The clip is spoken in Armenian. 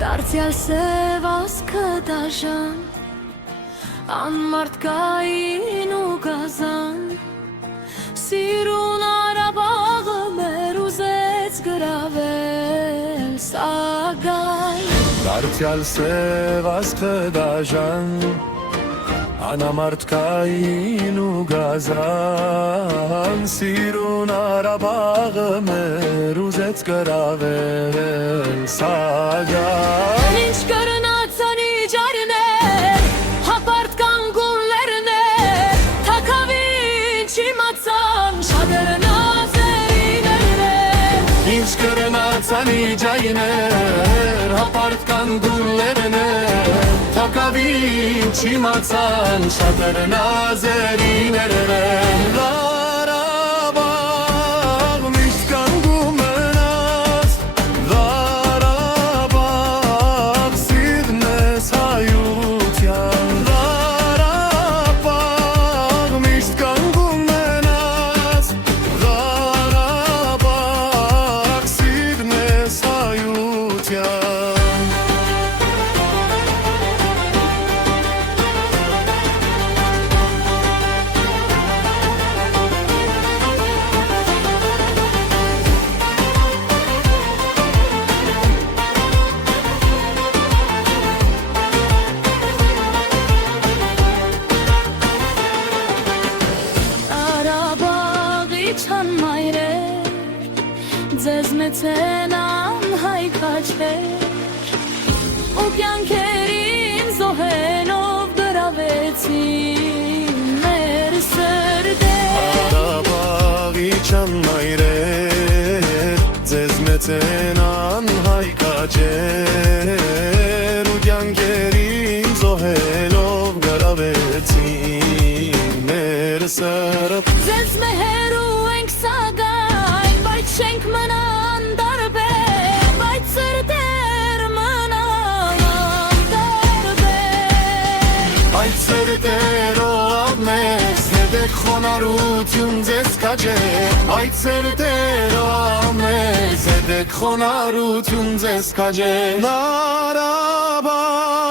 Դարձյալ սև ասքը դաժան, անմարդկային ու գազան, սիրուն արաբաղը մեր ուզեց գրավել սագայն։ Դարձյալ սև ասքը դաժան, անամարդկային ու գազան, սիրուն արաբաղը մեր ուզեց գրավել սագայն։ Ինչ կրնացան իջարներ, հապարտ կանգուններներ, թակավին չիմացան շատերը նազերիներներ։ Ինչ կրնացան իջայներ, հապարտ կանգուններներ, թակավին չիմացան շատերը նազերիներներ։ Ղարաբաղ միշտ կանգուն մնաց, Ղարաբաղ սիրտն ես հայության, Ղարաբաղ միշտ կանգուն մնաց, Ղարաբաղ սիրտն ես հայության։ Չան մայրեր, ձեզ մեծեն անհայքաչեր, ու կյանքերին զոհենով գրավեցին մեր սրտեր։ Արաբաղի չան մայրեր, ձեզ մեծեն անհայքաչեր, ու կյանքերին զոհենով գրավեցին մեր սրտեր։ Ձեզ մեհերու ենք սագայն, բայց չենք մնան տարբեր, բայց սրտեր մնան տարբեր։ Այդ սրտերով մեզ հետեք խոնարհություն ձեզ կաջեր, այդ սրտերով մեզ հետեք խոնարհություն ձեզ կաջեր։ Արաբաղ